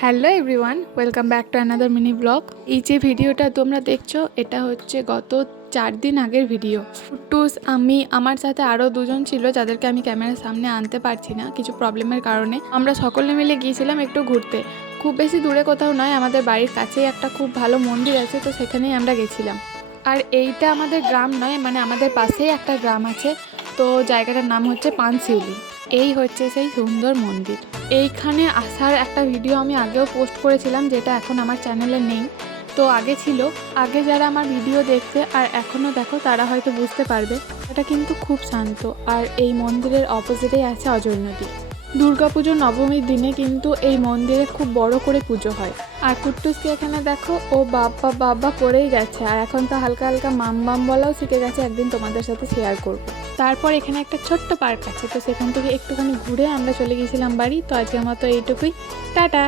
Hello everyone, welcome back to another mini blog. এই যে ভিডিওটা তোমরা দেখছো, এটা হচ্ছে গত 4 দিন আগের ভিডিও। ফুটুস, আমি, আমার সাথে আরও দুজন ছিল যাদেরকে আমি ক্যামেরার সামনে আনতে পারছি না কিছু প্রবলেমের কারণে। আমরা সকলে মিলে গিয়েছিলাম একটু ঘুরতে। খুব বেশি দূরে কোথাও নয়, আমাদের বাড়ির কাছেই একটা খুব ভালো মন্দির আছে, তো সেখানেই আমরা গেছিলাম। আর এইটা আমাদের গ্রাম নয়, মানে আমাদের পাশেই একটা গ্রাম আছে, তো জায়গাটার নাম হচ্ছে পানশিউলি। এই হচ্ছে সেই সুন্দর মন্দির। এইখানে আসার একটা ভিডিও আমি আগেও পোস্ট করেছিলাম, যেটা এখন আমার চ্যানেলে নেই। তো আগে ছিল, আগে যারা আমার ভিডিও দেখছে আর এখনও দেখো তারা হয়তো বুঝতে পারবে। এটা কিন্তু খুব শান্ত, আর এই মন্দিরের অপোজিটেই আছে অজয় নদী। দুর্গাপুজো নবমীর দিনে কিন্তু এই মন্দিরে খুব বড় করে পুজো হয়। আর কুট্টুসকে এখানে দেখো, ও বাবা বাবা করেই গেছে, আর এখন তো হালকা হালকা মাম মাম বলাও শিখে গেছে, একদিন তোমাদের সাথে শেয়ার করবো। তারপর এখানে একটা ছোট্ট পার্ক আছে, তো সেখান থেকে একটুখানি ঘুরে আমরা চলে গিয়েছিলাম বাড়ি। তো আজকের মতো এইটুকুই, টাটা।